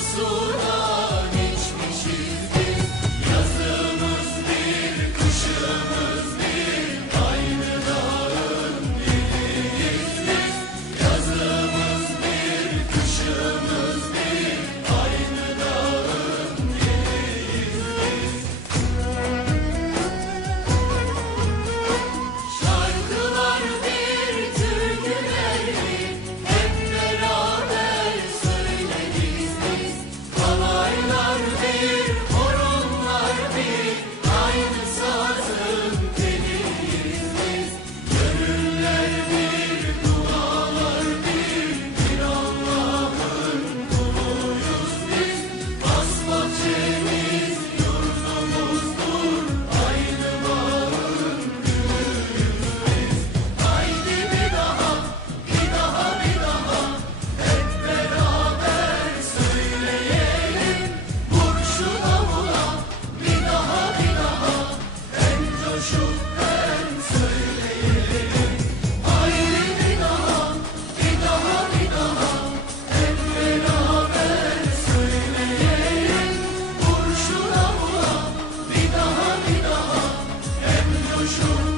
Jesus. show.